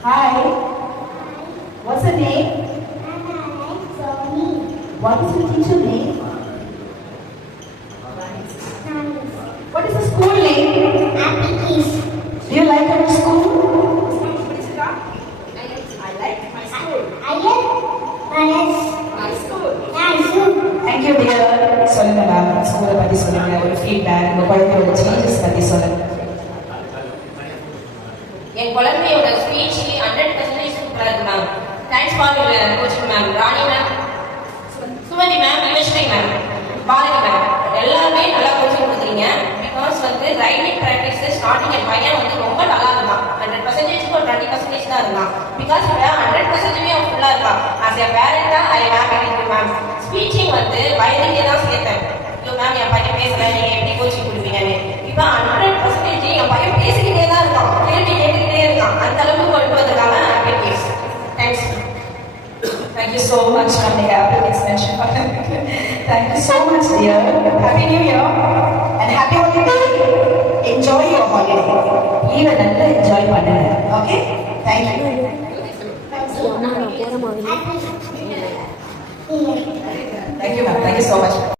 Hi. What's your name? What is your teacher name? What is the school name? Do you like our school? I like my school. My school. Thank you, dear. சொல்லுங்க மேம் ஸ்கூலை பத்தி சொல்லுங்க ஒரு ஃபீட்பேக் உங்க குழந்தையோட சேஞ்சஸ் பத்தி சொல்லுங்க. என் குழந்தையோட ஸ்பீச் 100% சூப்பரா இருக்கு ma'am. Thanks for your coaching ma'am. Rani ma'am, Sumathi ma'am, Yuvashree ma'am, Bharathi ma'am எல்லாருமே நல்லா கோச்சிங் கொடுக்குறீங்க. பிகாஸ் ரைட்டிங் ப்ராக்டிஸ் ஸ்டார்டிங் என் பையன் ரொம்ப நல்லா இருந்தான். 100% ஒரு 20% தான் இருந்தான். பிகாஸ் இப்போ 100% அவன் ஃபுல்லா இருக்கான். ஆஸ் எ பேரண்டா ஐ ஹேவ் இட் மேம். ஸ்பீச்சிங் வயதுக்கே தான் சேர்த்தேன். ஐயோ மேம் என் பையன் பேசல, நீங்க எப்படி கோச்சிங் கொடுப்பீங்கன்னு. இப்போ 100% என் பையன் பேசிக்கிட்டே தான் இருக்கான், கேட்டுக்கிட்டே இருக்கான். அந்த அளவுக்கு கொண்டு வந்திருக்காங்க activities. Thanks. Thank you so much, Ramika, for the extension. Thank you so much, dear. Happy New Year and happy holiday. Enjoy your holiday. Leave a little enjoy பண்ணுங்க. Okay? Thank you. Thank you, ma'am. Thank you so much.